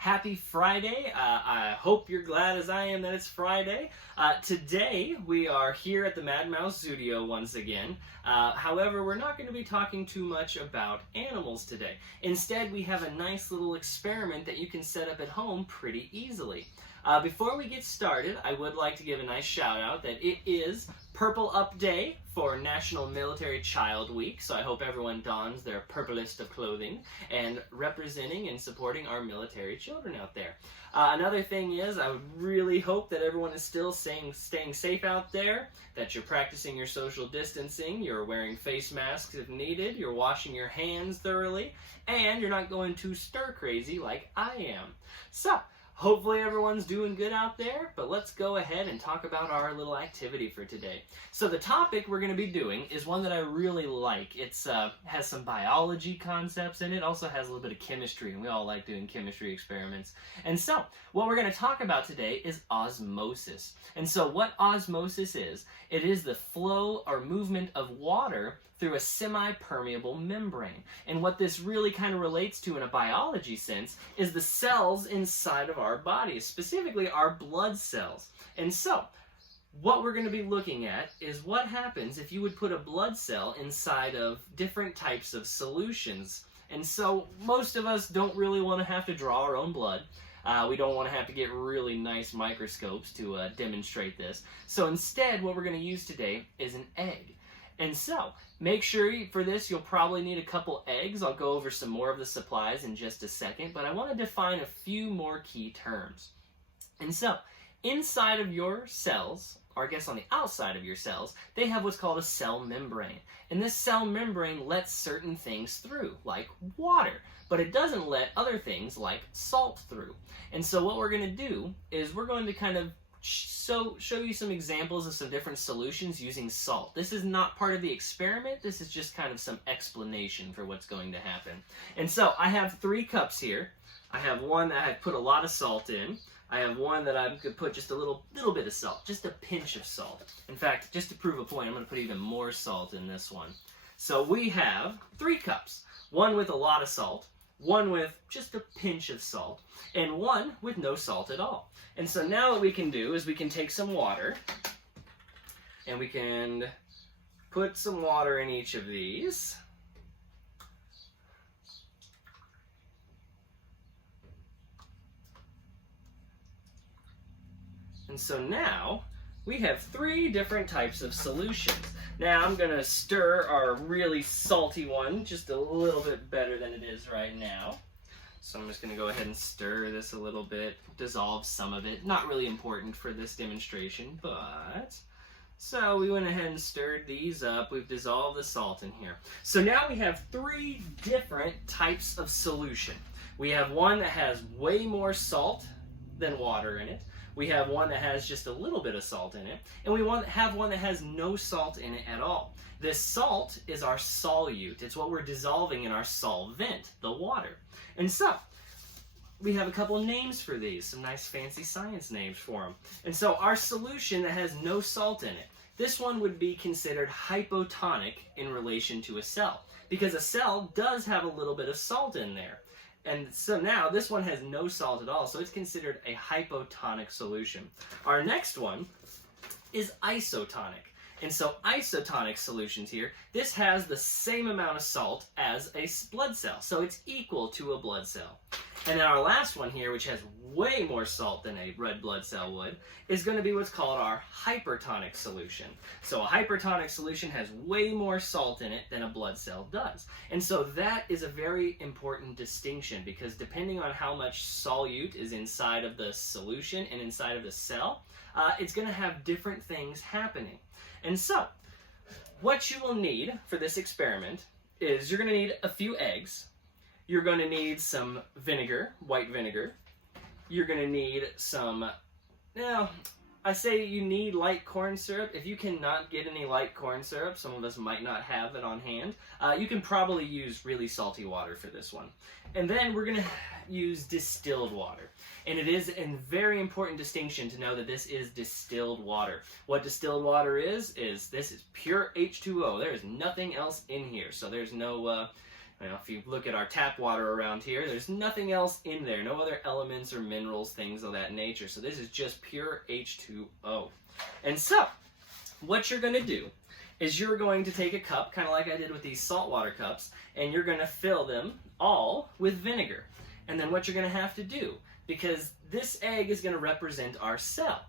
Happy Friday. I hope you're glad as I am that it's Friday. Today we are here at the Mad Mouse Studio once again. However, we're not going to be talking too much about animals today. Instead, we have a nice little experiment that you can set up at home pretty easily. Before we get started, I would like to give a nice shout out that it is Purple Up Day for National Military Child Week, so I hope everyone dons their purplest of clothing and representing and supporting our military children out there. Another thing is, I would really hope that everyone is still staying safe out there, that you're practicing your social distancing, you're wearing face masks if needed, you're washing your hands thoroughly, and you're not going too stir crazy like I am. So, hopefully everyone's doing good out there, but let's go ahead and talk about our little activity for today. So the topic we're going to be doing is one that I really like. It has some biology concepts in it, also has a little bit of chemistry, and we all like doing chemistry experiments. And so, what we're going to talk about today is osmosis. And so what osmosis is, it is the flow or movement of water through a semi-permeable membrane. And what this really kind of relates to in a biology sense is the cells inside of our bodies, specifically our blood cells. And so, what we're going to be looking at is what happens if you would put a blood cell inside of different types of solutions. And so, most of us don't really want to have to draw our own blood. We don't want to have to get really nice microscopes to demonstrate this. So instead, what we're going to use today is an egg. And so, make sure for this you'll probably need a couple eggs. I'll go over some more of the supplies in just a second, but I want to define a few more key terms. And so, inside of your cells, or I guess on the outside of your cells, they have what's called a cell membrane. And this cell membrane lets certain things through, like water, but it doesn't let other things like salt through. And so what we're going to do is we're going to kind of show you some examples of some different solutions using salt. This is not part of the experiment, this is just kind of some explanation for what's going to happen. And so I have 3 cups here. I have one that I put a lot of salt in. I have one that I could put just a little bit of salt, just a pinch of salt. In fact, just to prove a point, I'm going to put even more salt in this one. So we have 3 cups, one with a lot of salt, one with just a pinch of salt, and one with no salt at all. And so now what we can do is we can take some water, and we can put some water in each of these. And so now we have 3 different types of solutions. Now I'm going to stir our really salty one just a little bit better than it is right now. So I'm just going to go ahead and stir this a little bit, dissolve some of it. Not really important for this demonstration, but... So we went ahead and stirred these up. We've dissolved the salt in here. So now we have 3 different types of solution. We have one that has way more salt than water in it. We have one that has just a little bit of salt in it, and we have one that has no salt in it at all. This salt is our solute. It's what we're dissolving in our solvent, the water. And so, we have a couple names for these, some nice fancy science names for them. And so, our solution that has no salt in it, this one would be considered hypotonic in relation to a cell, because a cell does have a little bit of salt in there. And so now this one has no salt at all, so it's considered a hypotonic solution. Our next one is isotonic. And so isotonic solutions here, this has the same amount of salt as a blood cell, so it's equal to a blood cell. And then our last one here, which has way more salt than a red blood cell would, is going to be what's called our hypertonic solution. So a hypertonic solution has way more salt in it than a blood cell does. And so that is a very important distinction, because depending on how much solute is inside of the solution and inside of the cell, it's going to have different things happening. And so, what you will need for this experiment is you're going to need a few eggs. You're going to need some vinegar, white vinegar. You're going to need some, now, I say you need light corn syrup. If you cannot get any light corn syrup, some of us might not have it on hand, you can probably use really salty water for this one. And then we're going to use distilled water. And it is a very important distinction to know that this is distilled water. What distilled water is this is pure H2O. There is nothing else in here. So there's no Now, if you look at our tap water around here, there's nothing else in there, no other elements or minerals, things of that nature. So this is just pure H2O. And so, what you're going to do is you're going to take a cup, kind of like I did with these saltwater cups, and you're going to fill them all with vinegar. And then what you're going to have to do, because this egg is going to represent our cell.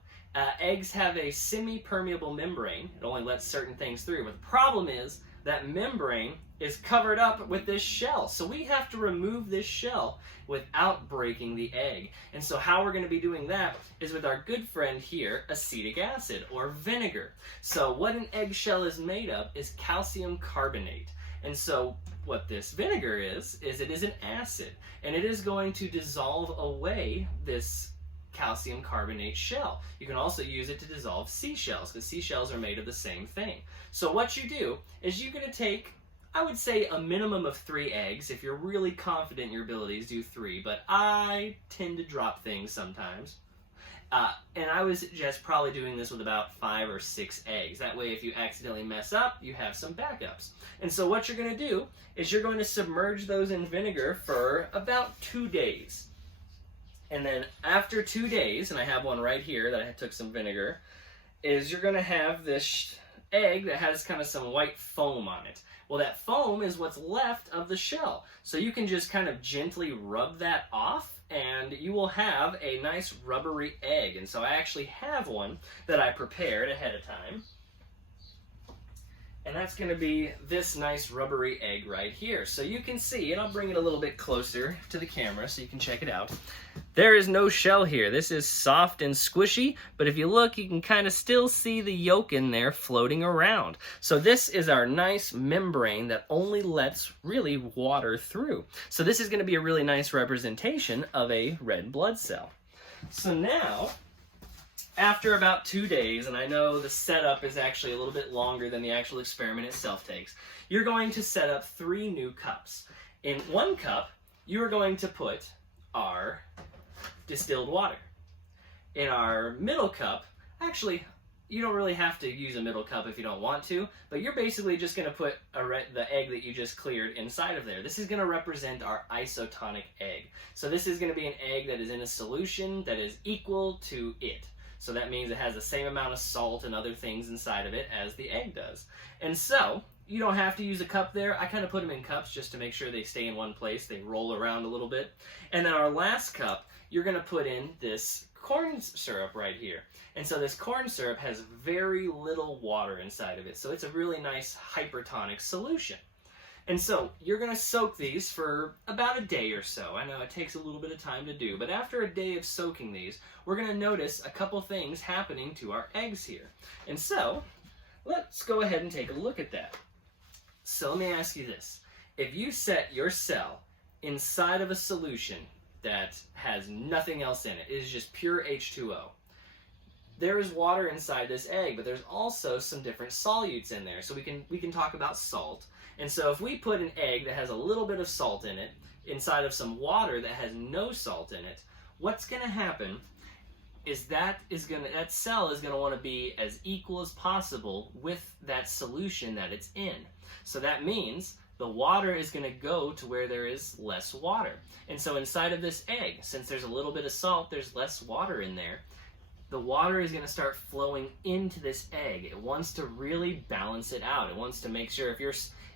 Eggs have a semi-permeable membrane. It only lets certain things through. But the problem is that membrane is covered up with this shell. So we have to remove this shell without breaking the egg. And so how we're going to be doing that is with our good friend here, acetic acid or vinegar. So what an eggshell is made of is calcium carbonate. And so what this vinegar is it is an acid. And it is going to dissolve away this calcium carbonate shell. You can also use it to dissolve seashells, because seashells are made of the same thing. So what you do is you're going to take, I would say, a minimum of 3 eggs. If you're really confident in your abilities, do 3, but I tend to drop things sometimes. And I would suggest probably doing this with about 5 or 6 eggs. That way, if you accidentally mess up, you have some backups. And so what you're going to do is you're going to submerge those in vinegar for about 2 days. And then after 2 days, and I have one right here that I took some vinegar, is you're going to have this egg that has kind of some white foam on it. Well, that foam is what's left of the shell. So you can just kind of gently rub that off, and you will have a nice rubbery egg. And so I actually have one that I prepared ahead of time. And that's going to be this nice rubbery egg right here. So you can see, and I'll bring it a little bit closer to the camera so you can check it out. There is no shell here. This is soft and squishy, but if you look, you can kind of still see the yolk in there floating around. So this is our nice membrane that only lets really water through. So this is going to be a really nice representation of a red blood cell. So now, after about 2 days, and I know the setup is actually a little bit longer than the actual experiment itself takes, you're going to set up 3 new cups. In one cup, you are going to put our distilled water. In our middle cup, actually, you don't really have to use a middle cup if you don't want to, but you're basically just going to put the egg that you just cleared inside of there. This is going to represent our isotonic egg. So this is going to be an egg that is in a solution that is equal to it. So that means it has the same amount of salt and other things inside of it as the egg does. And so, you don't have to use a cup there. I kind of put them in cups just to make sure they stay in one place. They roll around a little bit. And then our last cup, you're going to put in this corn syrup right here. And so this corn syrup has very little water inside of it. So it's a really nice hypertonic solution. And so you're going to soak these for about a day or so. I know it takes a little bit of time to do, but after a day of soaking these, we're going to notice a couple things happening to our eggs here. And so let's go ahead and take a look at that. So let me ask you this. If you set your cell inside of a solution that has nothing else in it, it is just pure H2O, there is water inside this egg, but there's also some different solutes in there. So we can talk about salt. And so if we put an egg that has a little bit of salt in it inside of some water that has no salt in it, what's going to happen is that cell is going to want to be as equal as possible with that solution that it's in. So that means the water is going to go to where there is less water. And so inside of this egg, since there's a little bit of salt, there's less water in there. The water is going to start flowing into this egg. It wants to really balance it out. It wants to make sure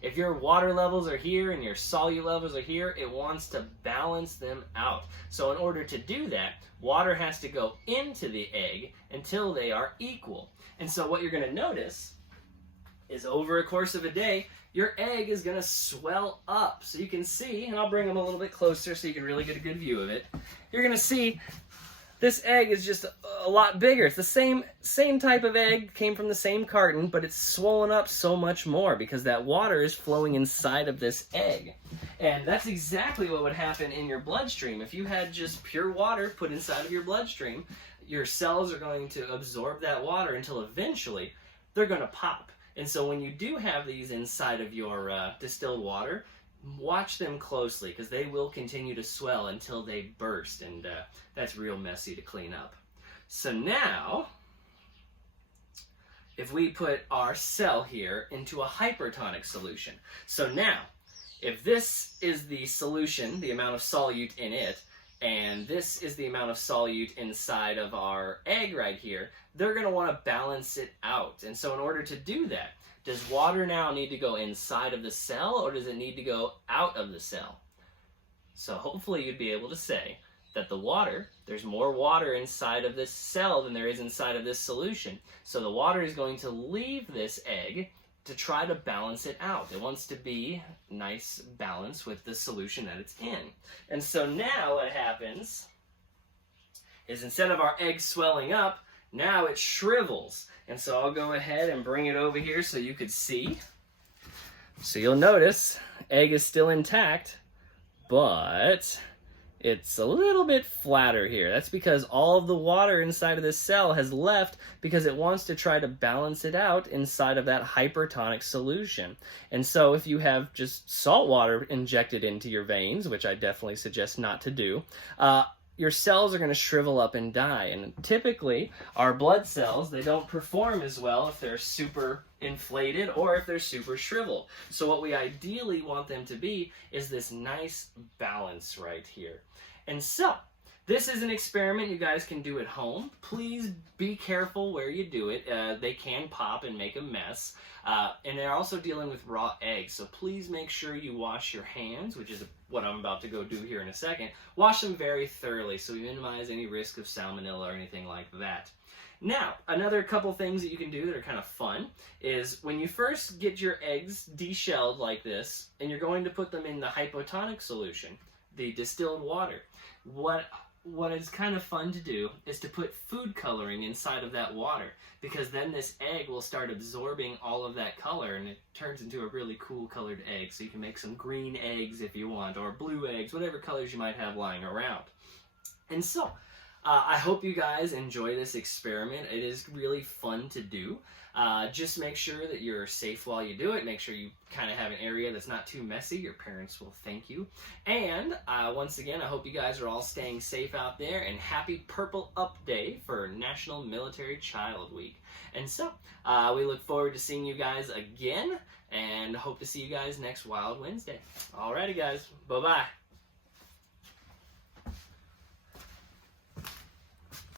if your water levels are here and your solute levels are here, it wants to balance them out. So in order to do that, water has to go into the egg until they are equal. And so what you're going to notice is over a course of a day, your egg is going to swell up. So you can see, and I'll bring them a little bit closer so you can really get a good view of it. You're going to see this egg is just a lot bigger. It's the same type of egg, came from the same carton, but it's swollen up so much more because that water is flowing inside of this egg. And that's exactly what would happen in your bloodstream. If you had just pure water put inside of your bloodstream, your cells are going to absorb that water until eventually they're going to pop. And so when you do have these inside of your distilled water, watch them closely because they will continue to swell until they burst, and that's real messy to clean up. So now, if we put our cell here into a hypertonic solution, so now if this is the solution, the amount of solute in it, and this is the amount of solute inside of our egg right here, they're going to want to balance it out. And so in order to do that, does water now need to go inside of the cell, or does it need to go out of the cell? So hopefully you'd be able to say that the water, there's more water inside of this cell than there is inside of this solution. So the water is going to leave this egg to try to balance it out. It wants to be nice balance with the solution that it's in. And so now what happens is instead of our egg swelling up, now it shrivels. And so I'll go ahead and bring it over here so you could see. So you'll notice egg is still intact, but it's a little bit flatter here. That's because all of the water inside of this cell has left because it wants to try to balance it out inside of that hypertonic solution. And so if you have just salt water injected into your veins, which I definitely suggest not to do, your cells are going to shrivel up and die. And typically, our blood cells, they don't perform as well if they're super inflated or if they're super shriveled. So what we ideally want them to be is this nice balance right here. And so, this is an experiment you guys can do at home. Please be careful where you do it. They can pop and make a mess. And they're also dealing with raw eggs. So please make sure you wash your hands, which is what I'm about to go do here in a second. Wash them very thoroughly so we minimize any risk of salmonella or anything like that. Now, another couple things that you can do that are kind of fun is when you first get your eggs deshelled like this, and you're going to put them in the hypotonic solution, the distilled water, what is kind of fun to do is to put food coloring inside of that water, because then this egg will start absorbing all of that color and it turns into a really cool colored egg. So you can make some green eggs if you want, or blue eggs, whatever colors you might have lying around. And so, I hope you guys enjoy this experiment. It is really fun to do. Just make sure that you're safe while you do it. Make sure you kind of have an area that's not too messy. Your parents will thank you. And once again, I hope you guys are all staying safe out there, and happy Purple Up Day for National Military Child Week. And so, we look forward to seeing you guys again, and hope to see you guys next Wild Wednesday. Alrighty guys, bye-bye.